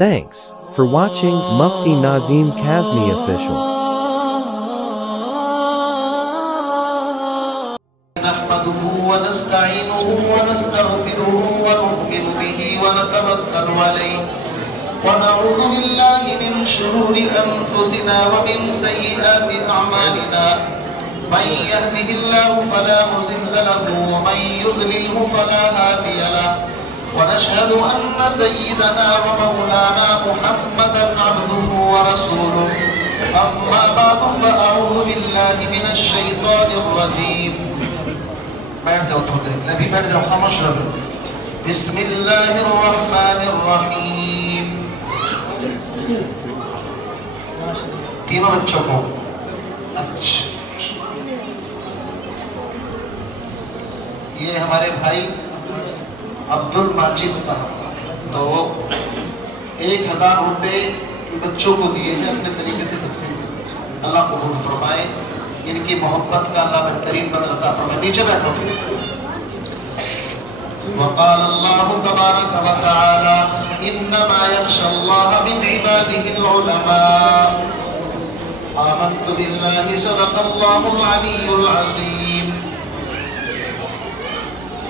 Thanks for watching Mufti Nazim Kazmi Official. نحمده ونستعينه ونستغفره ونؤمن به ونتوكل عليه ونعوذ بالله من شرور أنفسنا ومن سيئات أعمالنا من يهده الله فلا مضل له ومن يضلله فلا هادي له ونشهد أن سيدنا ومولانا محمدا عبده ورسوله أما بعد فأعوذ بالله من الشيطان الرجيم بیٹھ جاؤ تو نبی بیٹھ جاؤ خاموش رہو بسم اللہ الرحمن الرحیم تینوں بچوں کو اچھا یہ ہمارے بھائی عبد الماجد صاحب تو 1000 روپے بچوں کو دیے ہیں اپنے طریقے سے تقسیم کریں اللہ قبول فرمائے ان کی محبت کا اللہ بہترین بدل عطا فرمائے نیچے بیٹھو وقال اللہ تبارک وتعالی انما یخشى اللہ من عباده العلماء آمنت باللہ صدق اللہ العلی العظیم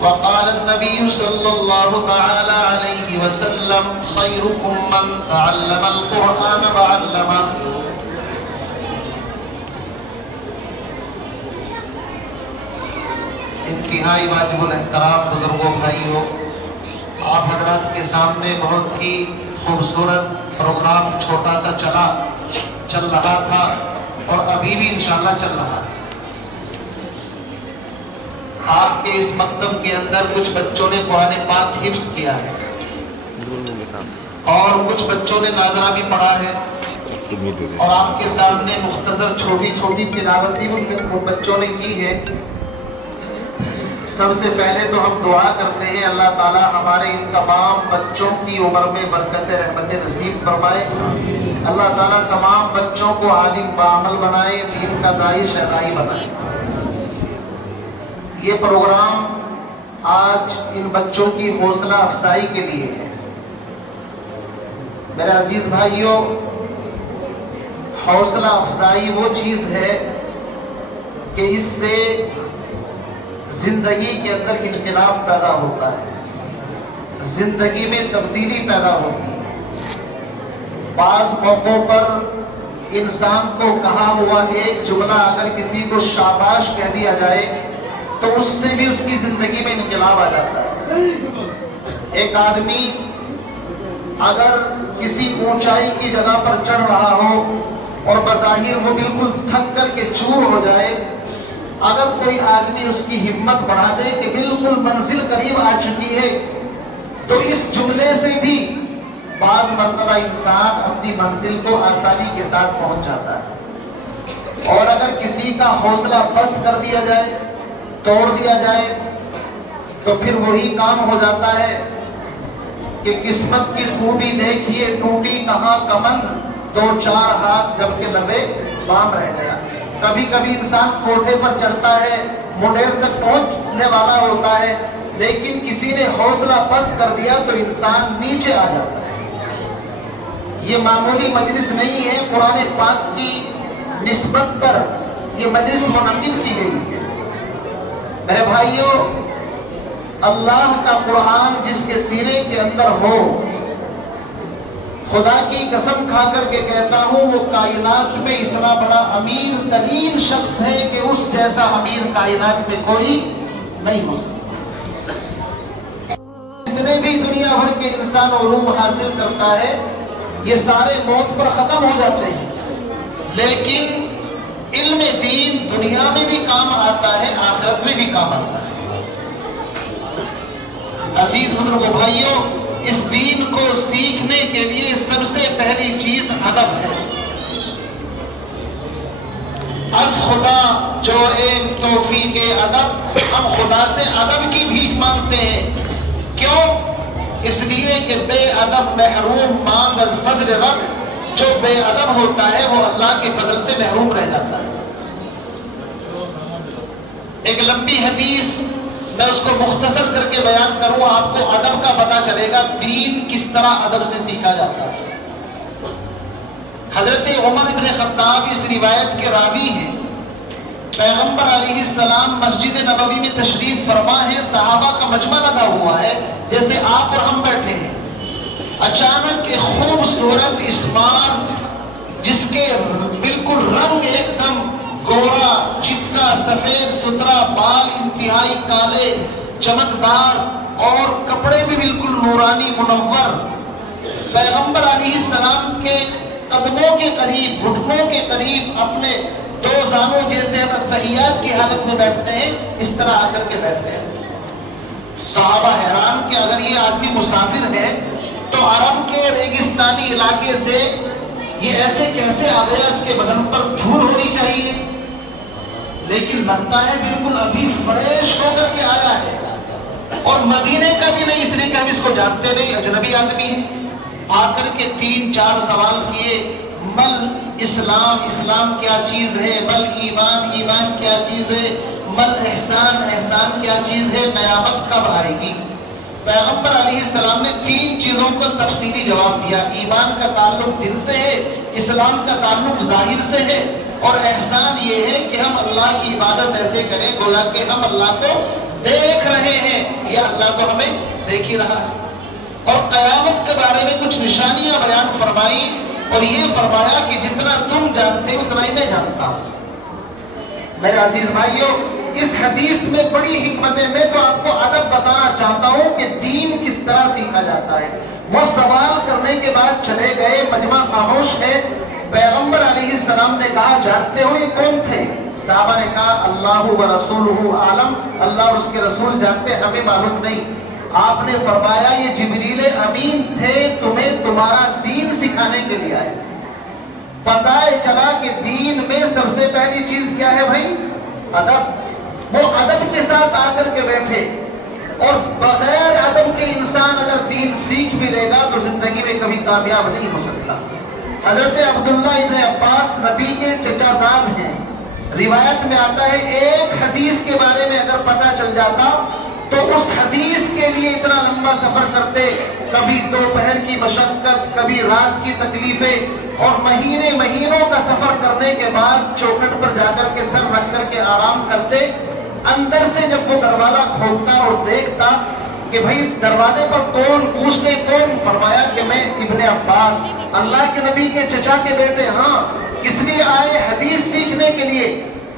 وقال النبي صلى الله تعالى عليه وسلم خيركم من تعلم القرآن وعلمه انتہائی واجب الاحترام بزرگوں بھائیوں آپ حضرات کے سامنے بہت ہی خوبصورت پروگرام چھوٹا سا چل رہا تھا اور ابھی بھی انشاءاللہ چل رہا ہے آپ کے اس مکتب کے اندر کچھ بچوں نے قرآن پاک حفظ کیا ہے اور کچھ بچوں نے ناظرہ بھی پڑھا ہے اور آپ کے سامنے مختصر چھوٹی چھوٹی تلاوتی بچوں نے کی ہے سب سے پہلے تو ہم دعا کرتے ہیں اللہ تعالی ہمارے ان تمام بچوں کی عمر میں برکت رحمت نصیب فرمائے اللہ تعالی تمام بچوں کو عالم بعمل بنائے دین کا داعی شہدائی بنائے یہ پروگرام آج ان بچوں کی حوصلہ افزائی کے لیے ہے میرے عزیز بھائیوں حوصلہ افزائی وہ چیز ہے کہ اس سے زندگی کے اندر انقلاب پیدا ہوتا ہے زندگی میں تبدیلی پیدا ہوتی ہے بعض موقعوں پر انسان کو کہا ہوا ایک جملہ اگر کسی کو شاباش کہہ دیا جائے تو اس سے بھی اس کی زندگی میں انقلاب آ جاتا ہے ایک آدمی اگر کسی اونچائی کی جگہ پر چڑھ رہا ہو اور بظاہر وہ بالکل تھک کر کے چور ہو جائے اگر کوئی آدمی اس کی ہمت بڑھا دے کہ بالکل منزل قریب آ چکی ہے تو اس جملے سے بھی بعض مرتبہ انسان اپنی منزل کو آسانی کے ساتھ پہنچ جاتا ہے اور اگر کسی کا حوصلہ پست کر دیا جائے توڑ دیا جائے تو پھر وہی کام ہو جاتا ہے کہ قسمت کی خوبی دیکھیے ٹوٹی کہاں کمن 2-4 ہاتھ جبکہ لبے بام رہ گیا کبھی کبھی انسان کوٹھے پر چڑھتا ہے منڈیر تک پہنچنے والا ہوتا ہے لیکن کسی نے حوصلہ پست کر دیا تو انسان نیچے آ جاتا ہے یہ معمولی مجلس نہیں ہے قرآن پاک کی نسبت پر یہ مجلس منعقد کی گئی ہے میرے بھائیوں اللہ کا قرآن جس کے سینے کے اندر ہو خدا کی قسم کھا کر کے کہتا ہوں وہ کائنات میں اتنا بڑا امیر ترین شخص ہے کہ اس جیسا امیر کائنات میں کوئی نہیں ہو سکتا جتنے بھی دنیا بھر کے انسان علوم حاصل کرتا ہے یہ سارے موت پر ختم ہو جاتے ہیں لیکن علم دین دنیا میں بھی کام آتا ہے آخرت میں بھی کام آتا ہے عزیز بزرگوں بھائیوں اس دین کو سیکھنے کے لیے سب سے پہلی چیز ادب ہے از خدا جو ایک توفیق ادب ہم خدا سے ادب کی بھیک مانگتے ہیں کیوں اس لیے کہ بے ادب محروم مانگ از فضل رب جو بے ادب ہوتا ہے وہ اللہ کے فضل سے محروم رہ جاتا ہے ایک لمبی حدیث میں اس کو مختصر کر کے بیان کروں، آپ کو ادب کا پتہ چلے گا دین کس طرح ادب سے سیکھا جاتا ہے۔ حضرت عمر ابن خطاب اس روایت کے راوی ہیں۔ پیغمبر علیہ السلام مسجد نبوی میں تشریف فرما ہے، صحابہ کا مجمع لگا ہوا ہے جیسے آپ اور ہم بیٹھے ہیں۔ اچانک ایک خوبصورت اسمار جس کے بالکل رنگ ایک دم گورا چپکا سفید ستھرا، بال انتہائی کالے چمکدار اور کپڑے بھی بالکل نورانی منور، پیغمبر علیہ السلام کے قدموں کے قریب گھٹنوں کے قریب اپنے دو زانوں جیسے ہم تحیات کی حالت میں بیٹھتے ہیں اس طرح آ کر کے بیٹھتے ہیں۔ صحابہ حیران کہ اگر یہ آدمی مسافر ہے تو عرب کے ریگستانی علاقے سے یہ ایسے کیسے آ گیا، اس کے بدن پر دھول ہونی چاہیے، لیکن لگتا ہے بالکل ابھی فریش ہو کر کے آیا ہے، اور مدینے کا بھی نہیں، اس لیے کہ ہم اس کو جانتے نہیں، اجنبی آدمی ہے۔ آ کر کے 3-4 سوال کیے، مل اسلام، اسلام کیا چیز ہے، مل ایمان، ایمان کیا چیز ہے، مل احسان، احسان کیا چیز ہے، قیامت کب آئے گی۔ پیغمبر علیہ السلام نے 3 چیزوں کا تفصیلی جواب دیا۔ ایمان کا تعلق دل سے ہے، اسلام کا تعلق ظاہر سے ہے، اور احسان یہ ہے کہ ہم اللہ کی عبادت ایسے کریں گویا کہ ہم اللہ کو دیکھ رہے ہیں، یا اللہ تو ہمیں دیکھ ہی رہا ہے۔ اور قیامت کے بارے میں کچھ نشانیاں بیان فرمائی، اور یہ فرمایا کہ جتنا تم جانتے اتنا ہی میں جانتا ہوں۔ میرے عزیز بھائیوں، اس حدیث میں بڑی حکمتیں، میں تو آپ کو ادب بتانا چاہتا ہوں کہ دین کس طرح سیکھا جاتا ہے۔ وہ سوال کرنے کے بعد چلے گئے، مجمع خاموش ہے۔ پیغمبر علیہ السلام نے کہا جانتے ہو یہ کون تھے؟ صحابہ نے کہا اللہ و رسولہ عالم، اللہ اور اس کے رسول جانتے، ہمیں معلوم نہیں۔ آپ نے فرمایا یہ جبریل امین تھے، تمہیں تمہارا دین سکھانے کے لیے آئے۔ پتہ چلا کہ دین میں سب سے پہلی چیز کیا ہے بھائی؟ ادب۔ وہ ادب کے ساتھ آ کر کے بیٹھے، اور بغیر ادب کے انسان اگر دین سیکھ بھی لے گا تو زندگی میں کبھی کامیاب نہیں ہو سکتا۔ حضرت عبداللہ ابن عباس نبی کے چچا زاد ہیں۔ روایت میں آتا ہے ایک حدیث کے بارے میں اگر پتہ چل جاتا تو اس حدیث کے لیے اتنا لمبا سفر کرتے، کبھی دوپہر کی مشقت، کبھی رات کی تکلیفیں، اور مہینوں کا سفر کرنے کے بعد چوکھٹ پر جا کر کے سر رکھ کر کے آرام کرتے۔ اندر سے جب وہ دروازہ کھولتا اور دیکھتا کہ بھائی اس دروازے پر کون، پوچھتے کون؟ فرمایا کہ میں ابن عباس، اللہ کے نبی کے چچا کے بیٹے۔ ہاں، کس لیے آئے؟ حدیث سیکھنے کے لیے۔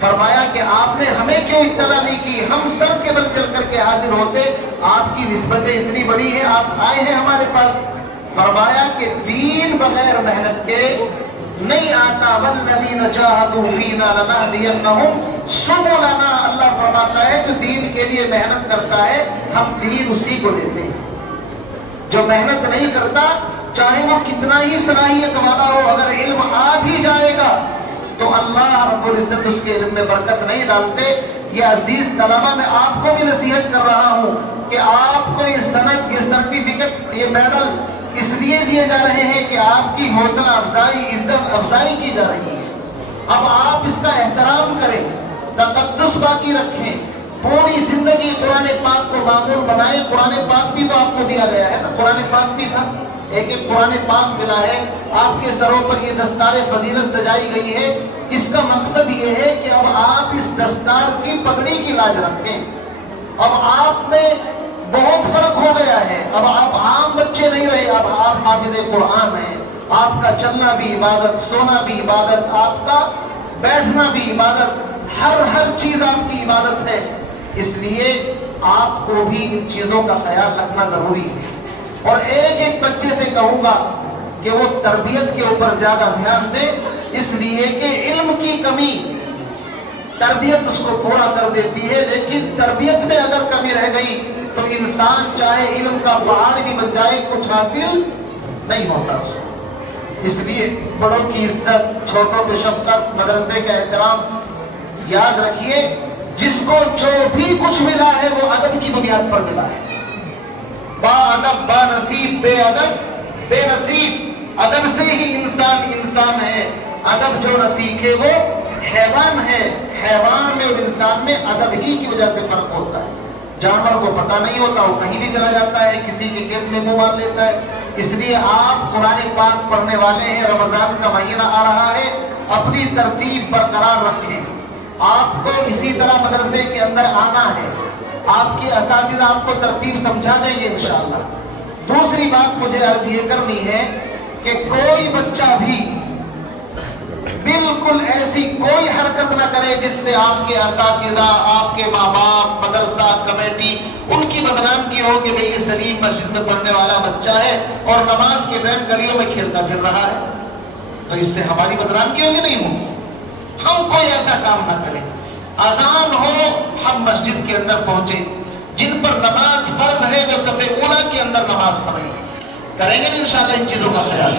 فرمایا کہ آپ نے ہمیں کیوں اطلاع نہیں کی، ہم سر کے بل چل کر کے حاضر ہوتے، آپ کی نسبتیں اتنی بڑی ہیں، آپ آئے ہیں ہمارے پاس۔ فرمایا کہ دین بغیر محنت کے نہیں آتا۔ والذین جاہدوا فینا لنہدینہم سبلنا، اللہ فرماتا ہے جو دین کے لیے محنت کرتا ہے ہم دین اسی کو دیتے ہیں۔ جو محنت نہیں کرتا چاہے وہ کتنا ہی صلاحیت والا ہو، اگر علم آ بھی جائے گا تو اللہ رب العزت اس کے علم میں برکت نہیں ڈالتے۔ یہ عزیز طلبہ، میں آپ کو بھی نصیحت کر رہا ہوں کہ آپ کو یہ سند، یہ سرٹیفکیٹ، یہ میڈل اس لیے دیے جا رہے ہیں کہ آپ کی حوصلہ افزائی، عزت افزائی کی جا رہی ہے۔ اب آپ اس کا احترام کریں، تقدس باقی رکھیں، پوری زندگی قرآن پاک کو معمول بنائیں۔ قرآن پاک بھی تو آپ کو دیا گیا ہے نا، قرآن پاک بھی تھا، ایک قرآن پاک ملا ہے، آپ کے سروں پر یہ دستار فضیلت سجائی گئی ہے۔ اس کا مقصد یہ ہے کہ اب آپ اس دستار کی پگڑی کی لاج رکھیں۔ اب آپ میں بہت فرق ہو گیا ہے، اب آپ عام بچے نہیں رہے، اب آپ حافظ قرآن ہیں۔ آپ کا چلنا بھی عبادت، سونا بھی عبادت، آپ کا بیٹھنا بھی عبادت، ہر چیز آپ کی عبادت ہے۔ اس لیے آپ کو بھی ان چیزوں کا خیال رکھنا ضروری ہے۔ اور ایک بچے سے کہوں گا کہ وہ تربیت کے اوپر زیادہ دھیان دے، اس لیے کہ علم کی کمی تربیت اس کو تھوڑا کر دیتی ہے، لیکن تربیت میں اگر کمی رہ گئی تو انسان چاہے علم کا پہاڑ بھی بن جائے کچھ حاصل نہیں ہوتا اس کو۔ اس لیے بڑوں کی عزت، چھوٹوں کی شفقت، مدرسے کا احترام۔ یاد رکھیے جس کو جو بھی کچھ ملا ہے وہ ادب کی بنیاد پر ملا ہے۔ با ادب با نصیب، بے ادب بے نصیب۔ ادب سے ہی انسان انسان ہے، ادب جو نہ سیکھے وہ حیوان ہے۔ حیوان میں اور انسان میں ادب ہی کی وجہ سے فرق ہوتا ہے۔ جانور کو پتہ نہیں ہوتا، وہ کہیں بھی چلا جاتا ہے، کسی کے کھیت میں منہ مار لیتا ہے۔ اس لیے آپ قرآن پاک پڑھنے والے ہیں، رمضان کا مہینہ آ رہا ہے، اپنی ترتیب برقرار رکھیں۔ آپ کو اسی طرح مدرسے کے اندر آنا ہے، آپ کے اساتذہ آپ کو ترتیب سمجھا دیں گے انشاءاللہ۔ دوسری بات مجھے عرض یہ کرنی ہے کہ کوئی بچہ بھی بالکل ایسی کوئی حرکت نہ کرے جس سے آپ کے اساتذہ، آپ کے ماں باپ، مدرسہ کمیٹی ان کی بدنامی ہو کہ بھئی یہ سلیم مسجد میں پڑھنے والا بچہ ہے اور نماز کے بین گلیوں میں کھیلتا پھر رہا ہے، تو اس سے ہماری بدنامی ہوگی نہیں ہوگی؟ ہم کوئی ایسا کام نہ کریں۔ اذان ہو ہم مسجد کے اندر پہنچے، جن پر نماز فرض ہے وہ صف اولا کے اندر نماز پڑھیں، کریں گے انشاءاللہ ان چیزوں کا خیال۔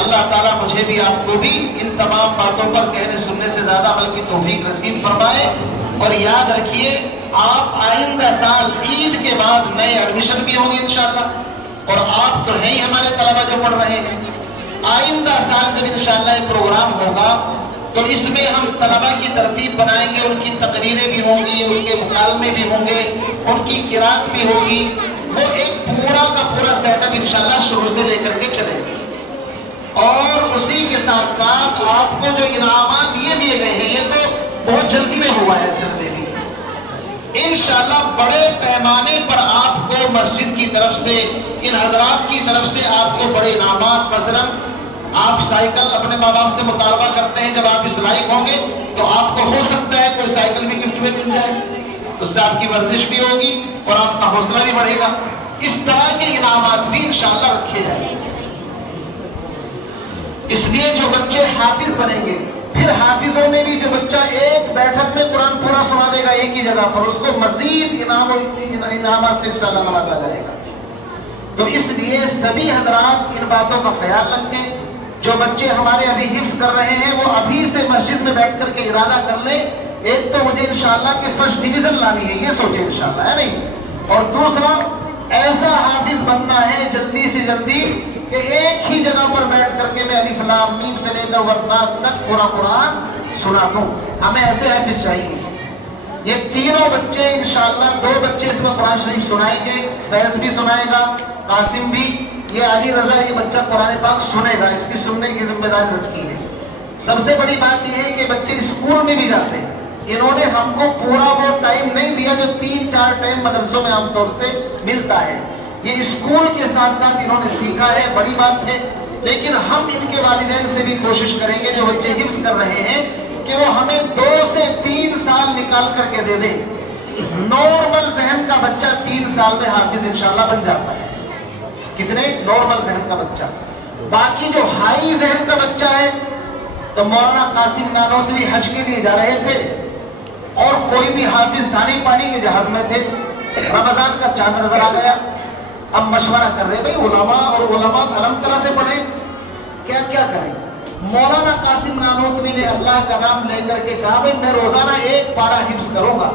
اللہ تعالیٰ مجھے بھی آپ کو بھی ان تمام باتوں پر کہنے سننے سے زیادہ عمل کی توفیق نصیب فرمائے۔ اور یاد رکھیے آپ آئندہ سال عید کے بعد نئے ایڈمیشن بھی ہوں گے انشاءاللہ، اور آپ تو ہیں ہی ہمارے طلبہ جو پڑھ رہے ہیں۔ آئندہ سال جب انشاءاللہ یہ پروگرام ہوگا تو اس میں ہم طلبہ کی ترتیب بنائیں گے، ان کی تقریریں بھی ہوں گی، ان کے مکالمے بھی ہوں گے، ان کی قرات بھی ہوگی، وہ ایک پورا کا پورا سیٹ اپ انشاءاللہ شروع سے لے کر کے چلے گا۔ اور اسی کے ساتھ ساتھ آپ کو جو انعامات یہ دیے گئے ہیں یہ تو بہت جلدی میں ہوا ہے سرکاری، انشاءاللہ بڑے پیمانے پر آپ کو مسجد کی طرف سے، ان حضرات کی طرف سے آپ کو بڑے انعامات، مثلا آپ سائیکل اپنے ماں باپ سے مطالبہ کرتے ہیں، جب آپ اس لائق ہوں گے تو آپ کو ہو سکتا ہے کوئی سائیکل بھی گفٹ میں مل جائے، اس سے آپ کی ورزش بھی ہوگی اور آپ کا حوصلہ بھی بڑھے گا۔ اس طرح کے انعامات بھی انشاءاللہ رکھے جائیں گے۔ اس لیے جو بچے حافظ بنیں گے، پھر حافظوں میں بھی جو بچہ ایک بیٹھک میں قرآن پورا سنا دے گا ایک ہی جگہ پر، اس کو مزید انعامات سے انشاءاللہ نوازا جائے گا۔ تو اس لیے سبھی حضرات ان باتوں کا خیال رکھیں۔ جو بچے ہمارے ابھی حفظ کر رہے ہیں وہ ابھی سے مسجد میں بیٹھ کر کے ارادہ کر لیں، ایک تو مجھے انشاءاللہ کہ فرسٹ ڈویژن لانی ہے، یہ سوچیں انشاءاللہ، ہے نہیں؟ اور دوسرا ایسا حافظ بننا ہے جلدی سے جلدی کہ ایک ہی جگہ پر بیٹھ کر کے میں الف لام میم سے لے کر والناس تک پورا قرآن سنا دوں۔ ہمیں ایسے حافظ چاہیے۔ یہ تینوں بچے انشاءاللہ، 2 بچے اس میں قرآن شریف سنائیں گے، فیض بھی سنائے گا، قاسم بھی، یہ علی رضا یہ بچہ قرآن پاک سنے گا، اس کی سننے کی ذمہ داری رکھی ہے۔ سب سے بڑی بات یہ ہے کہ بچے اسکول میں بھی جاتے ہیں، انہوں نے ہم کو پورا وہ ٹائم نہیں دیا جو 3-4 ٹائم مدرسوں میں عام طور سے ملتا ہے، یہ اسکول کے ساتھ ساتھ انہوں نے سیکھا ہے، بڑی بات ہے۔ لیکن ہم ان کے والدین سے بھی کوشش کریں گے جو بچے حفظ کر رہے ہیں کہ وہ ہمیں 2 سے 3 سال نکال کر کے دے دیں۔ نارمل ذہن کا بچہ 3 سال میں حافظ انشاءاللہ بن جاتا ہے۔ کتنے؟ نارمل ذہن کا بچہ۔ باقی جو ہائی ذہن کا بچہ ہے، تو مولانا قاسم نانوتوی حج کے لیے جا رہے تھے اور کوئی بھی حافظ دانی پانی کے جہاز میں تھے، رمضان کا چاند نظر آ گیا، اب مشورہ کر رہے بھائی علماء الحمد طرح سے پڑھیں، کیا کریں؟ مولانا قاسم نانوتوی نے اللہ کا نام لے کر کے کہا بھائی میں روزانہ 1 پارہ حفظ کروں گا۔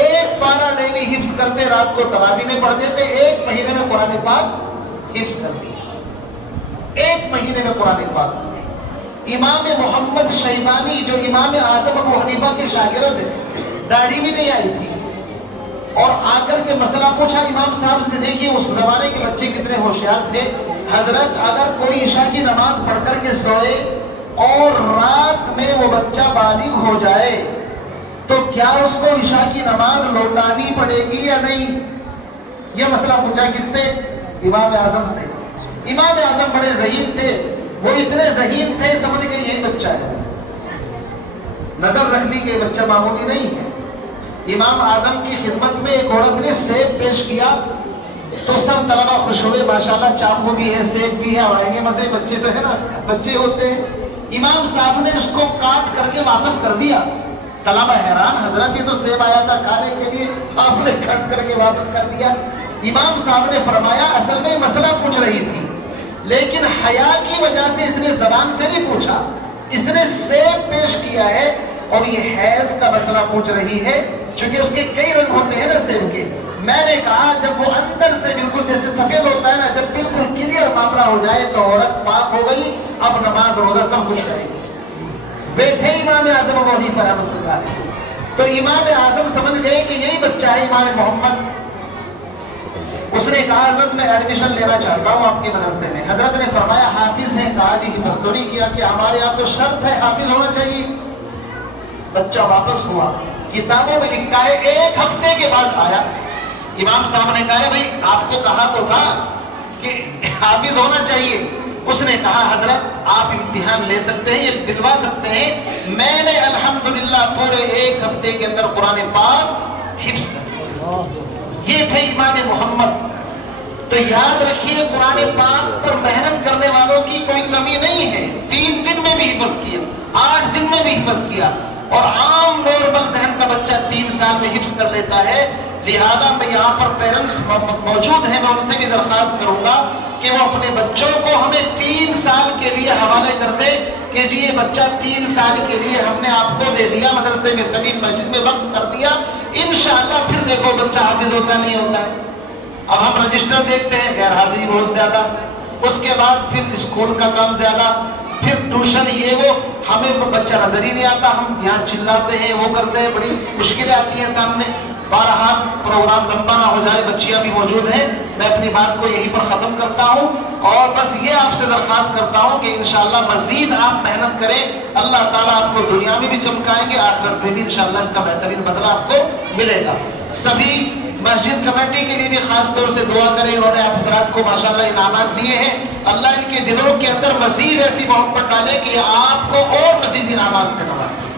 1 پارہ ڈیلی حفظ کرتے، رات کو تراویح میں پڑھتے تھے، 1 مہینے میں قرآن پاک حفظ کر دیا، 1 مہینے میں قرآن پاک۔ امام محمد شیبانی جو امام اعظم ابو حنیفہ کے شاگرد ہیں، داڑھی بھی نہیں آئی تھی، اور آ کر کے مسئلہ پوچھا امام صاحب سے، دیکھیے اس زمانے کے بچے کتنے ہوشیار تھے، حضرت اگر کوئی عشاء کی نماز پڑھ کر کے سوئے اور رات میں وہ بچہ بالغ ہو جائے تو کیا اس کو عشاء کی نماز لوٹانی پڑے گی یا نہیں؟ یہ مسئلہ پوچھا کس سے؟ امام اعظم سے۔ امام اعظم بڑے ذہین تھے، وہ اتنے ذہین تھے سمجھ کے یہی بچہ ہے، نظر رکھنے کے بچہ معمولی نہیں ہے۔ امام اعظم کی خدمت میں ایک عورت نے سیب پیش کیا تو سب طلبہ خوش ہوئے، ماشاءاللہ چاقو بھی ہے، سیب بھی ہے، آئیں گے مزے، بچے تو ہے نا، بچے ہوتے ہیں۔ امام صاحب نے اس کو کاٹ کر کے واپس کر دیا، طلبہ حیران، حضرت یہ تو سیب آیا تھا کھانے کے لیے، آپ نے کٹ کر کے واپس کر دیا۔ امام صاحب نے فرمایا اصل میں مسئلہ پوچھ رہی تھی، لیکن حیا کی وجہ سے اس نے زبان سے نہیں پوچھا، اس نے سیب پیش کیا ہے اور یہ حیض کا مسئلہ پوچھ رہی ہے، چونکہ اس کے کئی رنگ ہوتے ہیں نا سیب کے۔ میں نے کہا جب وہ اندر سے بالکل جیسے سفید ہوتا ہے نا، جب بالکل کلیئر معاملہ ہو جائے تو عورت پاک ہو گئی، اب نماز روزہ سب کچھ کرے گی۔ بیٹھے امام اعظم ابو حنیفہ رحمۃ اللہ علیہ، تو امام اعظم سمجھ گئے کہ یہی بچہ ہے امام محمد. اس نے کہا حضرت میں ایڈمیشن لینا چاہتا ہوں آپ کے مدرسے میں. حضرت نے فرمایا حافظ ہیں؟ کہا جی حفظ تو نہیں کیا. کہ ہمارے یہاں تو شرط ہے حافظ ہونا چاہیے. بچہ واپس ہوا, کتابوں میں لکھا ہے 1 ہفتے کے بعد آیا. امام صاحب نے کہا بھائی آپ کو کہا تو تھا کہ حافظ ہونا چاہیے. اس نے کہا حضرت آپ امتحان لے سکتے ہیں, یہ دلوا سکتے ہیں, میں نے الحمدللہ پورے 1 ہفتے کے اندر قرآن پاک حفظ کر دیا. یہ تھے امام محمد. تو یاد رکھیے قرآن پاک پر محنت کرنے والوں کی کوئی کمی نہیں ہے. 3 دن میں بھی حفظ کیا, 8 دن میں بھی حفظ کیا, اور عام نارمل ذہن کا بچہ 3 سال میں حفظ کر لیتا ہے. لہذا میں یہاں پر پیرنٹس موجود ہیں, میں ان سے بھی درخواست کروں گا کہ وہ اپنے بچوں کو ہمیں 3 سال کے لیے حوالے کر دیں کہ جی یہ بچہ 3 سال کے لیے ہم نے آپ کو دے دیا, مدرسے میں سبھی مسجد میں وقف کر دیا. انشاءاللہ پھر دیکھو بچہ حافظ ہوتا نہیں ہوتا ہے. اب ہم رجسٹر دیکھتے ہیں, غیر حاضری بہت زیادہ, اس کے بعد پھر اسکول کا کام زیادہ, پھر ٹیوشن, یہ وہ, ہمیں وہ بچہ نظر ہی نہیں آتا. ہم یہاں چلاتے ہیں, وہ کرتے ہیں, بڑی مشکلیں آتی ہیں سامنے. بہرحال پروگرام لمبا نہ ہو جائے, بچیاں بھی موجود ہیں, میں اپنی بات کو یہیں پر ختم کرتا ہوں. اور بس یہ آپ سے درخواست کرتا ہوں کہ انشاءاللہ مزید آپ محنت کریں. اللہ تعالیٰ آپ کو دنیا میں بھی چمکائیں گے, آخرت میں بھی انشاءاللہ اس کا بہترین بدلہ آپ کو ملے گا. سبھی مسجد کمیٹی کے لیے بھی خاص طور سے دعا کریں. انہوں نے آپ حضرات کو ماشاءاللہ انعامات دیے ہیں. اللہ ان کے دلوں کے اندر مزید ایسی محبت ڈالے کہ آپ کو اور مزید انعامات سے نوازے.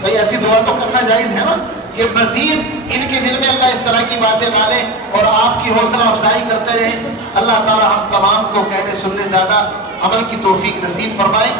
بھائی ایسی دعا تو کرنا جائز ہے نا, کہ مزید ان کے دل میں اللہ اس طرح کی باتیں ڈالے اور آپ کی حوصلہ افزائی کرتے رہیں. اللہ تعالی ہم تمام کو کہنے سننے زیادہ عمل کی توفیق نصیب فرمائے.